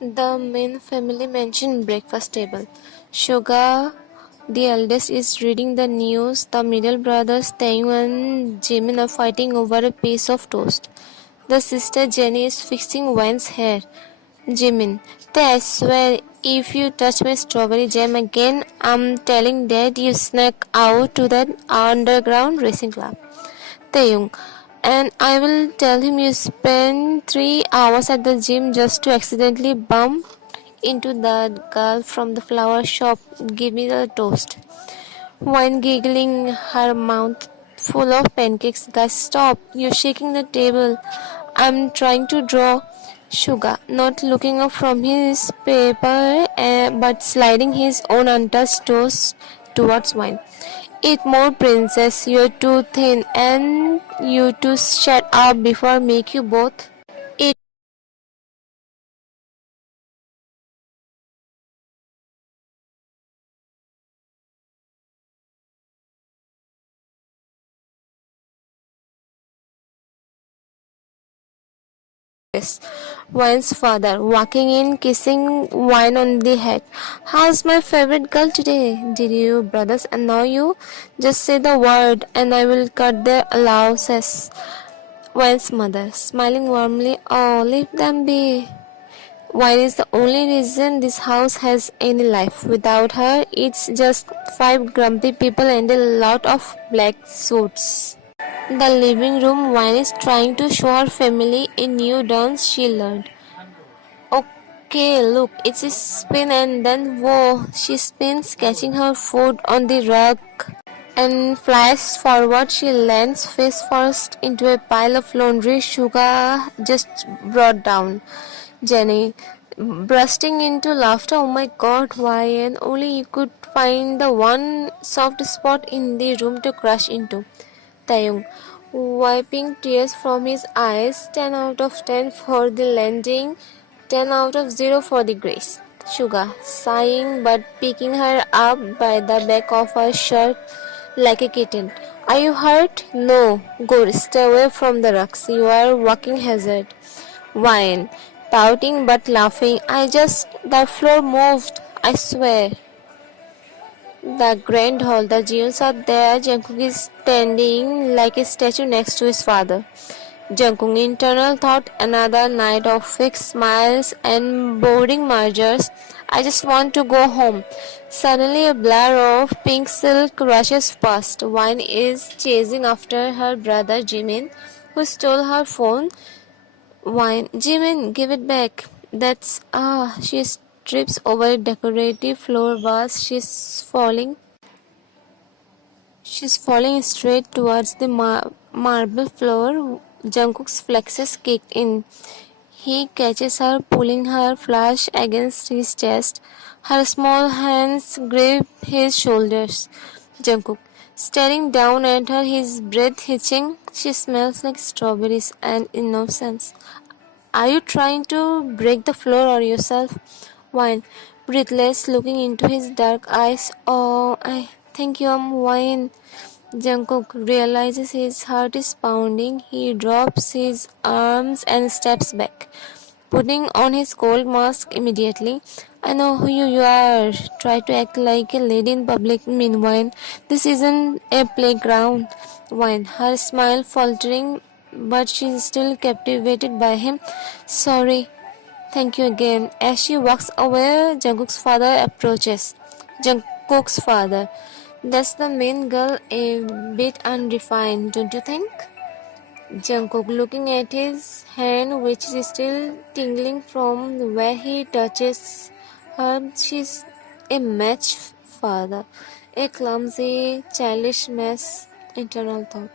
The main family mansion breakfast table. Suga, the eldest, is reading the news. The middle brothers, Taeyong and Jimin, are fighting over a piece of toast. The sister Jennie is fixing Wine's hair. Jimin, I swear, if you touch my strawberry jam again, I'm telling Dad you snuck out to that underground racing club. Taeyong, and I will tell him you spent 3 hours at the gym just to accidentally bump into that girl from the flower shop. Give me the toast. Wine giggling, her mouth full of pancakes. Guys, stop. You're shaking the table. I'm trying to draw. Suga, not looking up from his paper but sliding his own untouched toast towards Wine. Eat more, princess. You're too thin, and you two shut up before I make you both. Eat. Wine's father, walking in, kissing Wine on the head. How's my favorite girl today? Did you brothers annoy you? Just say the word, and I will cut their allowances. Wine's mother, smiling warmly. Oh, leave them be. Wine is the only reason this house has any life. Without her, it's just 5 grumpy people and a lot of black suits. The living room, Wine is trying to show her family a new dance she learned. Okay, look, it's a spin and then whoa, she spins, catching her foot on the rug and flies forward. She lands face first into a pile of laundry Suga just brought down. Jennie, bursting into laughter. Oh my god, why? And only you could find the one soft spot in the room to crash into. Taeyong, wiping tears from his eyes. 10 out of 10 for the landing, 10 out of 0 for the grace. Suga, sighing but picking her up by the back of her shirt like a kitten. Are you hurt? No. Good. Stay away from the rugs. You are a walking hazard. Wine, pouting but laughing. The floor moved. I swear. The grand hall, the Jeons are there. Jungkook is standing like a statue next to his father. Jungkook internal thought, another night of fixed smiles and boring mergers. I just want to go home. Suddenly a blur of pink silk rushes past. Wine is chasing after her brother Jimin, who stole her phone. Wine, Jimin, give it back. She trips over a decorative floor vase. She's falling straight towards the marble floor. Jungkook's flexes kicked in. He catches her, pulling her flush against his chest. Her small hands grip his shoulders. Jungkook, staring down at her, his breath hitching. She smells like strawberries and innocence. Are you trying to break the floor or yourself? Wine, breathless, looking into his dark eyes. Oh, I think I'm Wine. Jungkook realizes his heart is pounding. He drops his arms and steps back, putting on his cold mask immediately. I know who you are. Try to act like a lady in public. Meanwhile, this isn't a playground. Wine, her smile faltering, but she's still captivated by him. Sorry. Thank you again. As she walks away, Jungkook's father approaches. Jungkook's father. That's the main girl, a bit unrefined, don't you think? Jungkook, looking at his hand, which is still tingling from where he touches her. She's a match, father. A clumsy, childish mess. Internal thought.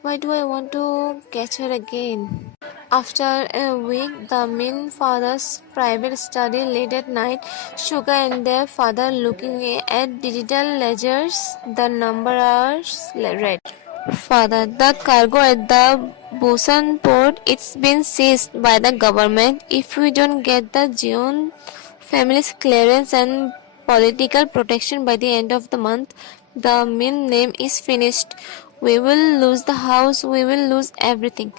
Why do I want to catch her again? After a week, the Min father's private study late at night, Suga and their father looking at digital ledgers. The numbers read. Father, the cargo at the Busan port, it's been seized by the government. If we don't get the Jeon family's clearance and political protection by the end of the month, the Min name is finished. We will lose the house, we will lose everything.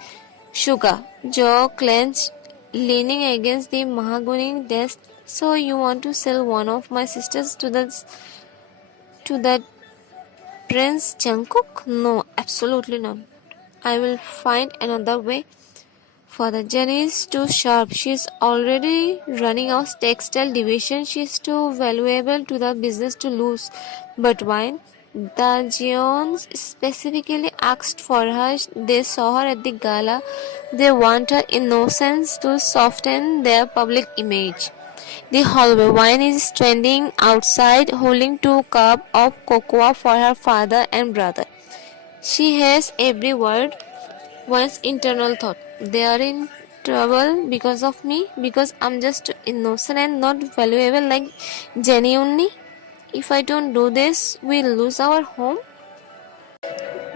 Suga, jaw clenched. leaning against the mahogany desk. So you want to sell one of my sisters to that Prince Jungkook? No, absolutely not. I will find another way. Further, Jennie is too sharp. She is already running our textile division. She is too valuable to the business to lose. But why? The Jeons specifically asked for her. They saw her at the gala. They want her innocence to soften their public image. The hallway wine is standing outside holding 2 cups of cocoa for her father and brother. She has every word. One's internal thought. They are in trouble because of me, because I'm just innocent and not valuable like Jennie only. If I don't do this, we'll lose our home.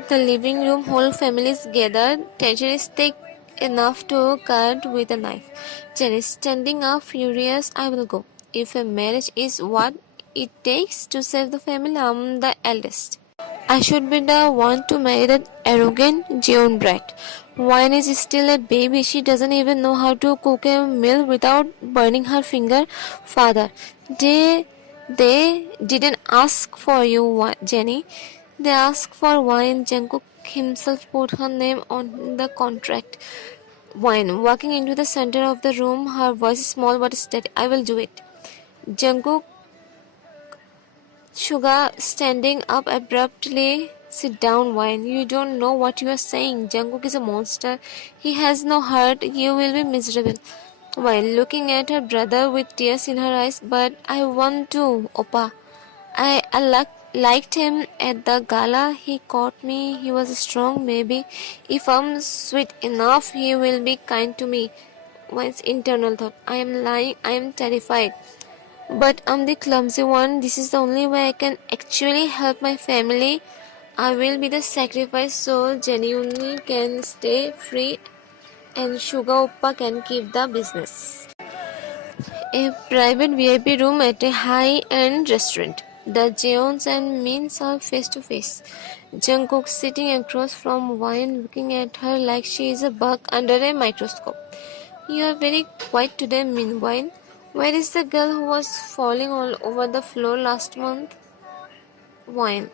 The living room, whole family is gathered. Tension is thick enough to cut with a knife. Jennie is standing up, furious. I will go. If a marriage is what it takes to save the family, I'm the eldest. I should be the one to marry that arrogant Jeon brat. Wine is still a baby. She doesn't even know how to cook a meal without burning her finger. Father, they didn't ask for you, Jennie. They asked for wine. Jungkook himself put her name on the contract. Wine. Walking into the center of the room, her voice is small but steady. I will do it. Jungkook Suga standing up abruptly. Sit down, Wine. You don't know what you are saying. Jungkook is a monster. He has no heart. You will be miserable. Wine looking at her brother with tears in her eyes. But I want to, Oppa. I liked him at the gala. He caught me. He was strong. Maybe if I'm sweet enough, he will be kind to me. Wine's internal thought. I am lying. I am terrified. But I'm the clumsy one. This is the only way I can actually help my family. I will be the sacrifice so Jennie can stay free and Suga Oppa can keep the business. A private VIP room at a high-end restaurant. The Jeons and Mins are face to face. Jungkook sitting across from Wine looking at her like she is a bug under a microscope. You are very quiet today, Min Wine. Where is the girl who was falling all over the floor last month? Wine.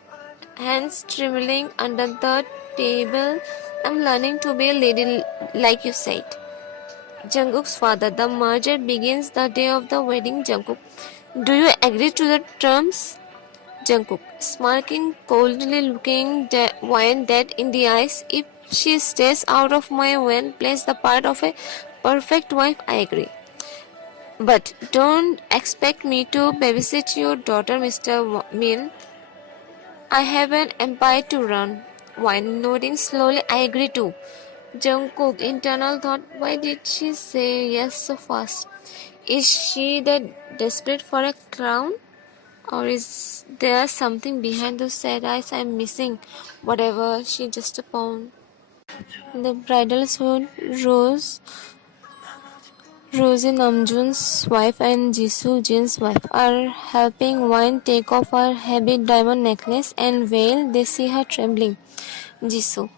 Hands trembling under the table. I'm learning to be a lady like you said. Jungkook's father. The merger begins the day of the wedding. Jungkook. Do you agree to the terms? Jungkook. Smirking coldly looking Wine dead in the eyes. If she stays out of my way and plays the part of a perfect wife, I agree. But don't expect me to babysit your daughter, Mr. Min. I have an empire to run. Wine nodding slowly, I agree too. Jungkook, internal thought, why did she say yes so fast? Is she that desperate for a crown? Or is there something behind those sad eyes I'm missing? Whatever, she just a pawn. The bridal suit Rosie Namjoon's wife and Jisoo Jin's wife are helping Wine take off her heavy diamond necklace and veil. They see her trembling. Jisoo,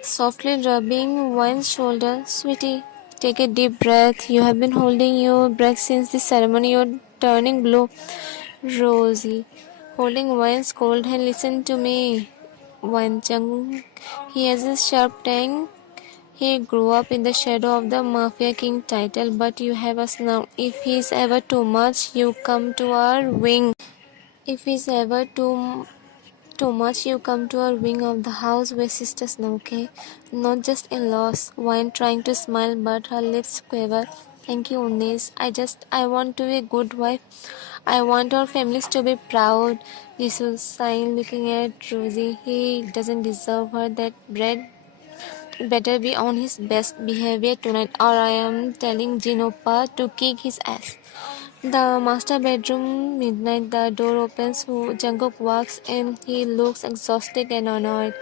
softly rubbing Wine's shoulder. Sweetie, take a deep breath. You have been holding your breath since the ceremony. You're turning blue. Rosie, holding Wine's cold hand. Listen to me. Wine Chung. He has a sharp tongue. He grew up in the shadow of the Mafia King title, but you have us now. If he's ever too much, you come to our wing. If he's ever too much, you come to our wing of the house. We're sisters now, okay? Not just in-laws. Wine trying to smile, but her lips quiver. Thank you, Unis. I want to be a good wife. I want our families to be proud. Jisoo sighing, looking at Rosie. He doesn't deserve her. That bread better be on his best behavior tonight, or I am telling Jinopa to kick his ass. The master bedroom, midnight, the door opens. Jungkook walks in. He looks exhausted and annoyed.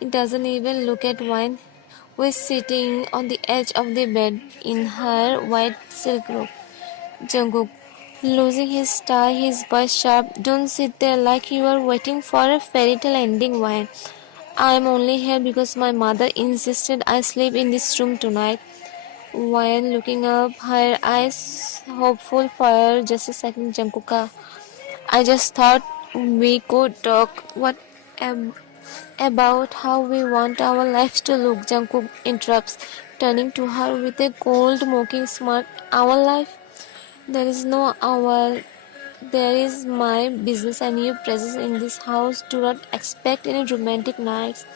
He doesn't even look at Wine, who is sitting on the edge of the bed in her white silk robe. Jungkook, losing his style, his voice sharp. Don't sit there like you are waiting for a fairy tale ending, Wine. I am only here because my mother insisted I sleep in this room tonight. While looking up, her eyes hopeful for just a second. Jungkook, I just thought we could talk ab- about how we want our lives to look. Jungkook interrupts, turning to her with a cold, mocking smirk. Our life? There is no our. There is my business and your presence in this house. Do not expect any romantic nights.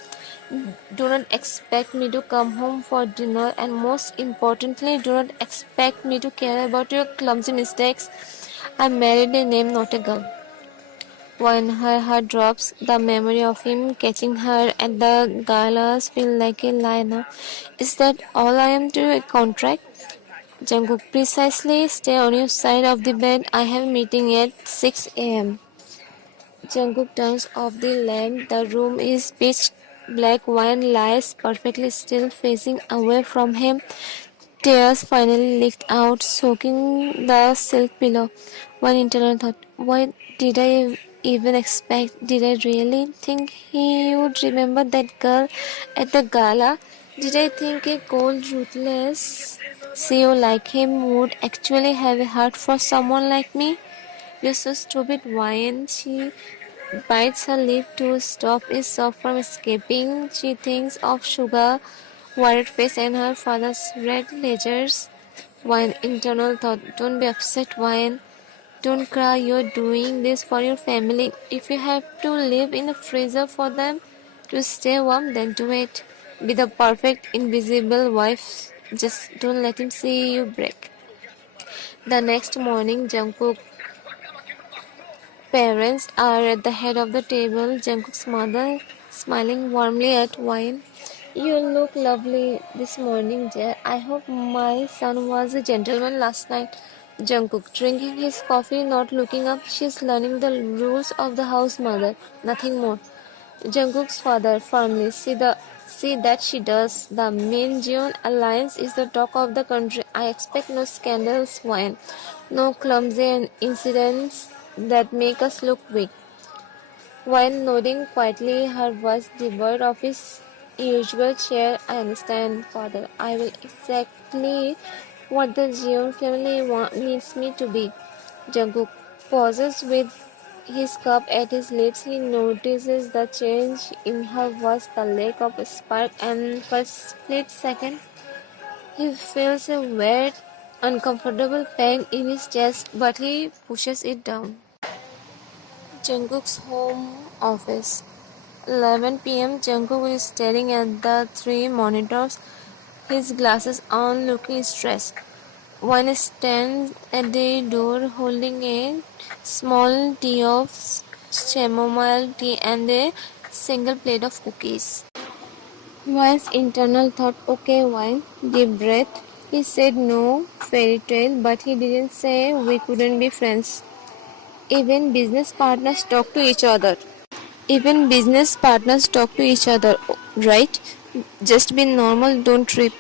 Do not expect me to come home for dinner, and most importantly, do not expect me to care about your clumsy mistakes. I married a name, not a girl. When her heart drops, the memory of him catching her at the galas feel like a lie now. Is that all I am to a contract? Jungkook, precisely stay on your side of the bed. I have a meeting at 6 a.m. Jungkook turns off the lamp. The room is pitch black. Wine lies perfectly still, facing away from him. Tears finally leaked out, soaking the silk pillow. One internal thought, what did I even expect? Did I really think he would remember that girl at the gala? Did I think a cold, ruthless CEO like him would actually have a heart for someone like me? You're so stupid, Wine. She bites her lip to stop herself from escaping. She thinks of Suga, worried face, and her father's red ledgers. Wine internal thought, don't be upset, Wine. Don't cry, you're doing this for your family. If you have to live in a freezer for them to stay warm, then do it. Be the perfect invisible wife. Just don't let him see you break. The next morning, Jungkook parents are at the head of the table. Jungkook's mother smiling warmly at Wine. You look lovely this morning, Jay. I hope my son was a gentleman last night. Jungkook drinking his coffee, not looking up. She's learning the rules of the house, mother. Nothing more. Jungkook's father firmly see that she does. The Min-Jeon alliance is the talk of the country. I expect no scandals, Wine. No clumsy incidents that make us look weak. While nodding quietly, her voice devoid of his usual cheer, I understand, father. I will exactly what the Jeon family needs me to be. Jungkook pauses with his cup at his lips. He notices the change in her voice, the lack of a spark, and for a split second, he feels a weird, uncomfortable pain in his chest, but he pushes it down. Jungkook's home office. 11 p.m. Jungkook is staring at the three monitors, his glasses on, looking stressed. One stands at the door holding a small tea of chamomile tea and a single plate of cookies. One's internal thought, okay, wine, deep breath. He said no fairy tale, but he didn't say we couldn't be friends. Even business partners talk to each other. Even business partners talk to each other, right? Just be normal, don't trip.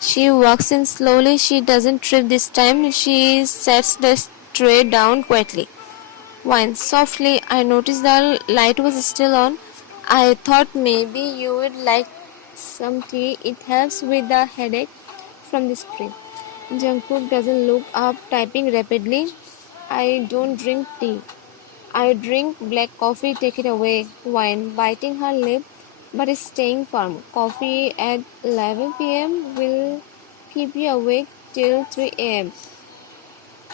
She walks in slowly. She doesn't trip this time. She sets the tray down quietly. Wine softly. I noticed the light was still on. I thought maybe you would like some tea. It helps with the headache from the screen. Jungkook doesn't look up, typing rapidly. I don't drink tea. I drink black coffee, take it away. Wine, biting her lip, but staying firm. Coffee at 11 p.m. will keep you awake till 3 a.m.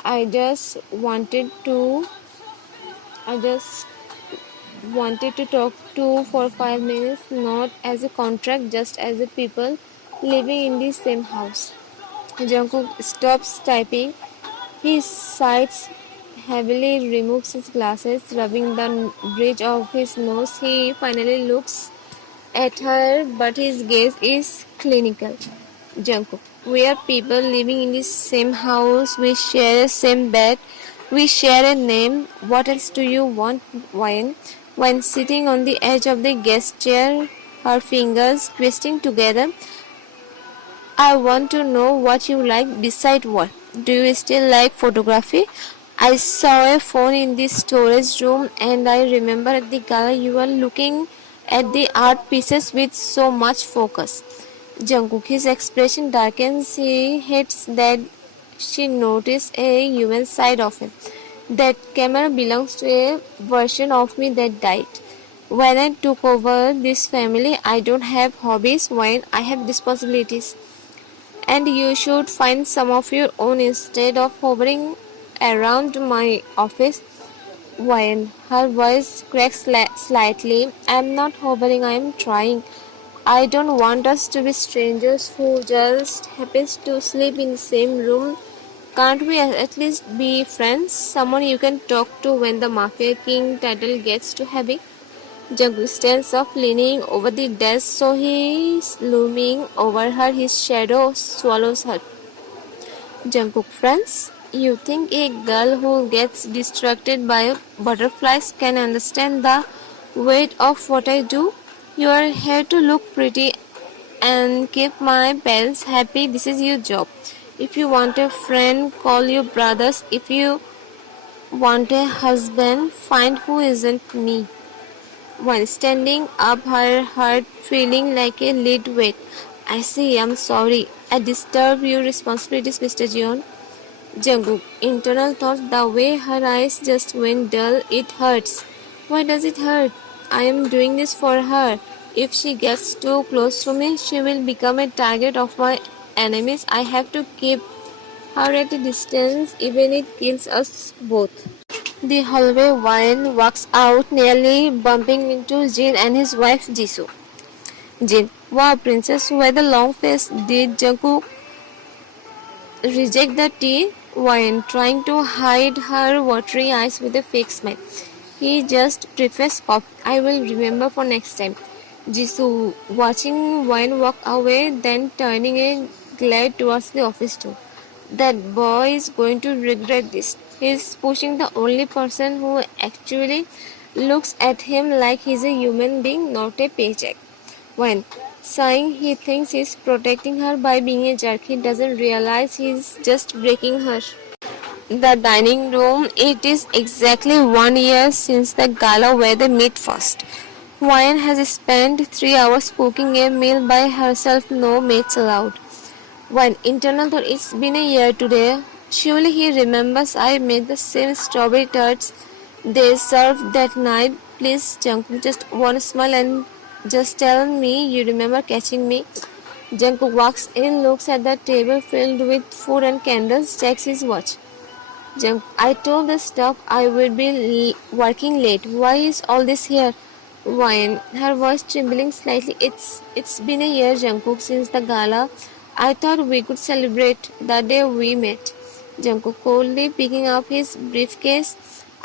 I just wanted to, I just wanted to talk to for 5 minutes, not as a contract, just as a people living in the same house. Jungkook stops typing. He sighs heavily, removes his glasses, rubbing the bridge of his nose. He finally looks at her, but his gaze is clinical. Jungkook, we are people living in the same house. We share the same bed. We share a name. What else do you want, Wine? When sitting on the edge of the guest chair, her fingers twisting together, I want to know what you like. Decide what. Do you still like photography? I saw a phone in the storage room and I remember at the gala you were looking at the art pieces with so much focus. Jungkook, his expression darkens. He hates that she noticed a human side of him. That camera belongs to a version of me that died. When I took over this family, I don't have hobbies when I have responsibilities. And you should find some of your own instead of hovering around my office. When her voice cracks slightly, I'm not hovering, I'm trying. I don't want us to be strangers who just happens to sleep in the same room. Can't we at least be friends? Someone you can talk to when the Mafia King title gets too heavy? Jungkook stands up, leaning over the desk, so he's looming over her. His shadow swallows her. Jungkook, friends, you think a girl who gets distracted by butterflies can understand the weight of what I do? You are here to look pretty and keep my parents happy. This is your job. If you want a friend, call your brothers. If you want a husband, find who isn't me. While standing up, her heart feeling like a lead weight. I see, I'm sorry. I disturb your responsibilities, Mr. Jeon. Jungkook, internal thought, the way her eyes just went dull, it hurts. Why does it hurt? I am doing this for her. If she gets too close to me, she will become a target of my enemies. I have to keep her at a distance, even if it kills us both. The hallway Wayne walks out, nearly bumping into Jin and his wife Jisoo. Jin, wow, princess, why the long face? Did Jungkook reject the tea? Wayne, trying to hide her watery eyes with a fake smile. He just prefers Kpop. I will remember for next time. Jisoo, watching Wayne walk away, then turning a glare towards the office door. That boy is going to regret this. He's pushing the only person who actually looks at him like he's a human being, not a paycheck. When sighing, he thinks he's protecting her by being a jerk. He doesn't realize he's just breaking her. The dining room. It is exactly 1 year since the gala where they meet first. Wyan has spent 3 hours cooking a meal by herself, no mates allowed. When internal thought, it's been a year today. Surely he remembers I made the same strawberry tarts they served that night. Please, Jungkook, just one smile and just tell me you remember catching me. Jungkook walks in, looks at the table filled with food and candles, checks his watch. Jungkook, I told the staff I would be working late. Why is all this here? Wine, her voice trembling slightly. It's been a year, Jungkook, since the gala. I thought we could celebrate the day we met. Jungkook coldly picking up his briefcase.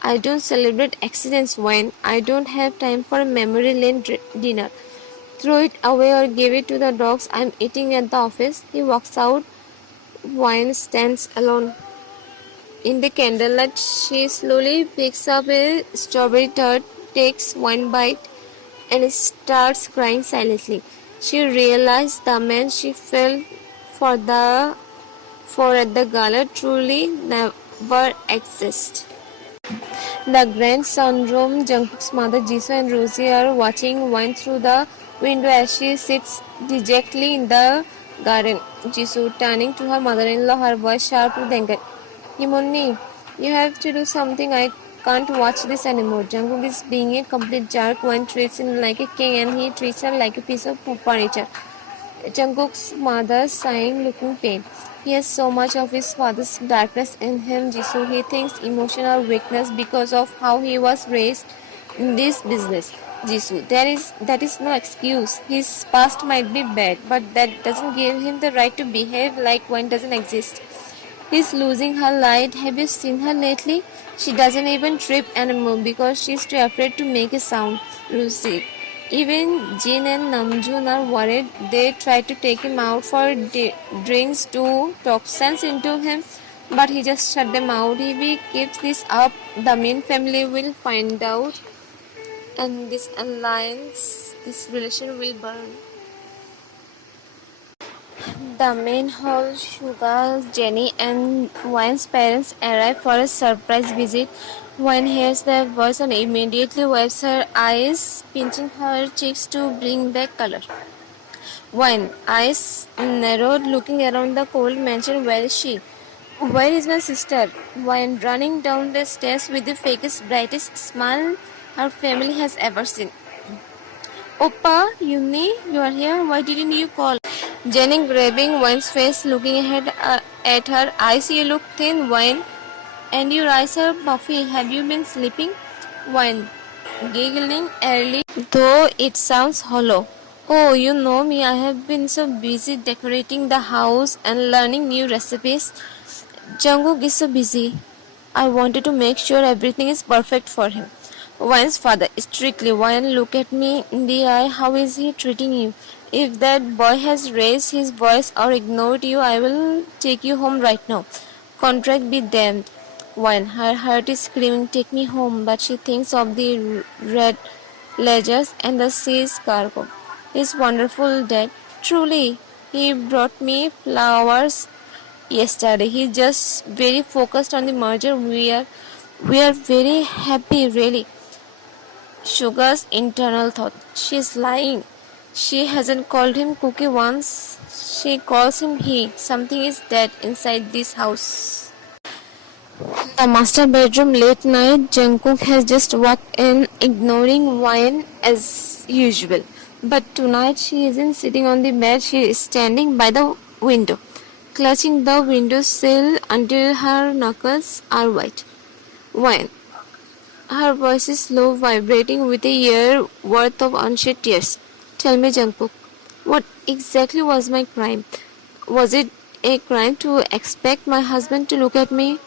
I don't celebrate accidents, Wine. I don't have time for a memory lane dinner. Throw it away or give it to the dogs. I'm eating at the office. He walks out. Wine stands alone. In the candlelight, she slowly picks up a strawberry tart, takes one bite, and starts crying silently. She realized the man she felt for at the gala truly never exists. The grand sunroom, Jungkook's mother Jisoo and Rosie are watching Wine through the window as she sits dejectedly in the garden. Jisoo turning to her mother-in-law, her voice sharp with anger. Yimonni, you have to do something. I can't watch this anymore. Jungkook is being a complete jerk. One treats him like a king and he treats her like a piece of furniture. Jungkook's mother sighing, looking pain. He has so much of his father's darkness in him, Jisoo. He thinks emotional weakness because of how he was raised in this business. Jisoo, that is no excuse. His past might be bad, but that doesn't give him the right to behave like one doesn't exist. He's losing her light. Have you seen her lately? She doesn't even trip anymore because she's too afraid to make a sound. Lucy. Even Jin and Namjoon are worried. They try to take him out for drinks to talk sense into him, but he just shut them out. If he keeps this up, the Min family will find out, and this alliance, this relation will burn. The main hall, Suga, Jennie, and Wine's parents arrive for a surprise visit. Wine hears their voice and immediately wipes her eyes, pinching her cheeks to bring back color. Wine, eyes narrowed, looking around the cold mansion. Where is she? Where is my sister? Wine, running down the stairs with the fakest, brightest smile her family has ever seen. Oppa, Yuni, you are here. Why didn't you call? Jennie grabbing Wine's face, looking ahead at her. Eyes, you look thin, Wine. And your eyes are puffy. Have you been sleeping? Wine, giggling early, though it sounds hollow. Oh, you know me. I have been so busy decorating the house and learning new recipes. Jungkook is so busy. I wanted to make sure everything is perfect for him. Wine's father, strictly, Wine, look at me in the eye. How is he treating you? If that boy has raised his voice or ignored you, I will take you home right now. Contract be damned. Wine, her heart is screaming, take me home, but she thinks of the red ledgers and the sea's cargo. His wonderful dad. Truly, he brought me flowers yesterday. He's just very focused on the merger. We are very happy, really. Suga's internal thought. She's lying. She hasn't called him Cookie once. She calls him he. Something is dead inside this house. The master bedroom late night. Jungkook has just walked in, ignoring Wine as usual. But tonight she isn't sitting on the bed. She is standing by the window, clutching the windowsill until her knuckles are white. Wine. Her voice is low, vibrating with a year worth of unshed tears. Tell me, Jungkook, what exactly was my crime? Was it a crime to expect my husband to look at me?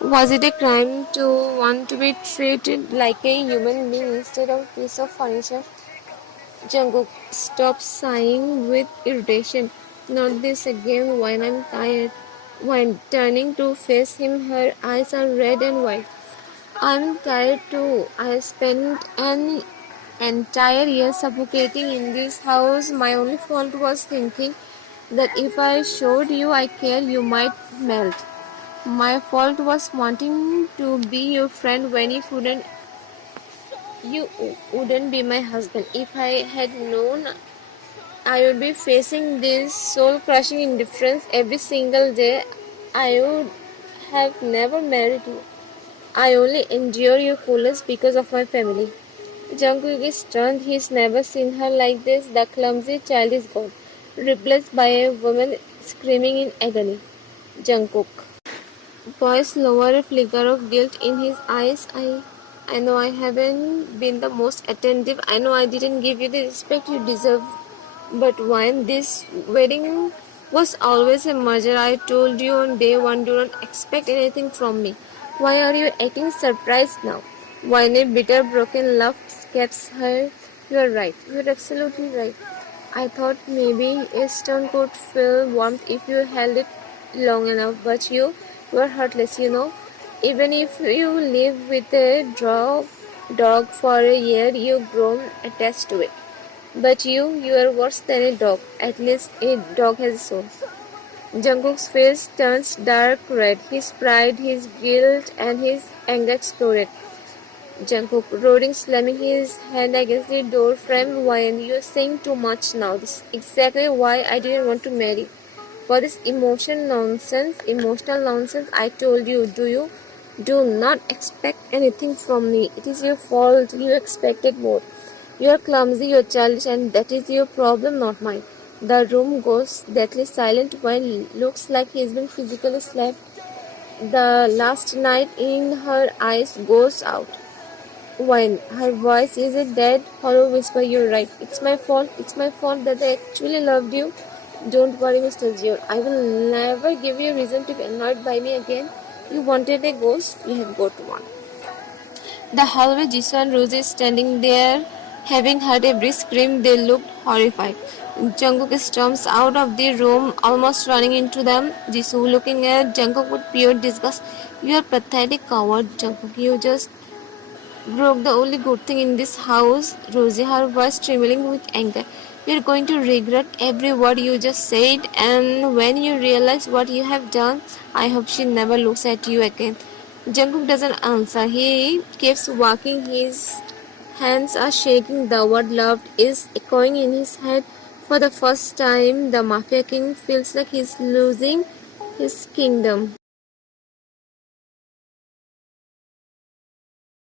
Was it a crime to want to be treated like a human being instead of a piece of furniture? Jungkook stopped sighing with irritation. Not this again, Wine, I'm tired. Wine, turning to face him, her eyes are red and white. I'm tired too. I spent an entire year suffocating in this house. My only fault was thinking that if I showed you I care, you might melt. My fault was wanting to be your friend when you wouldn't be my husband. If I had known I would be facing this soul-crushing indifference every single day, I would have never married you. I only endure your coolness because of my family. Jungkook is stunned. He's never seen her like this. The clumsy child is gone, replaced by a woman screaming in agony. Jungkook. Voice lower, a flicker of guilt in his eyes. I know I haven't been the most attentive. I know I didn't give you the respect you deserve. But when this wedding was always a merger, I told you on day one, do not expect anything from me. Why are you acting surprised now? When a bitter, broken laugh escapes her. You're right. You're absolutely right. I thought maybe a stone could feel warmth if you held it long enough, but you were heartless, you know. Even if you live with a dog for a year, you grow attached to it. But you are worse than a dog. At least a dog has a soul. Jungkook's face turns dark red. His pride, his guilt, and his anger exploded. Jungkook, roaring, slamming his hand against the door frame. Why? You're saying too much now. This is exactly why I didn't want to marry. For this emotional nonsense, I told you, do not expect anything from me. It is your fault. You expected more. You are clumsy, you are childish, and that is your problem, not mine. The room goes deathly silent while looks like he's been physically slapped. The last night in her eyes goes out. When her voice is a dead, hollow whisper, you're right. It's my fault that I actually loved you. Don't worry, Mr. Jeon. I will never give you a reason to be annoyed by me again. You wanted a ghost, you have got one. The hallway, Jisoo and Rose is standing there. Having heard every scream, they looked horrified. Jungkook storms out of the room, almost running into them. Jisoo looking at Jungkook with pure disgust. You are pathetic coward, Jungkook. You just broke the only good thing in this house. Rosie, her voice trembling with anger. You're going to regret every word you just said, and when you realize what you have done, I hope she never looks at you again. Jungkook doesn't answer. He keeps walking. His hands are shaking. The word loved is echoing in his head. For the first time, the Mafia King feels like he's losing his kingdom.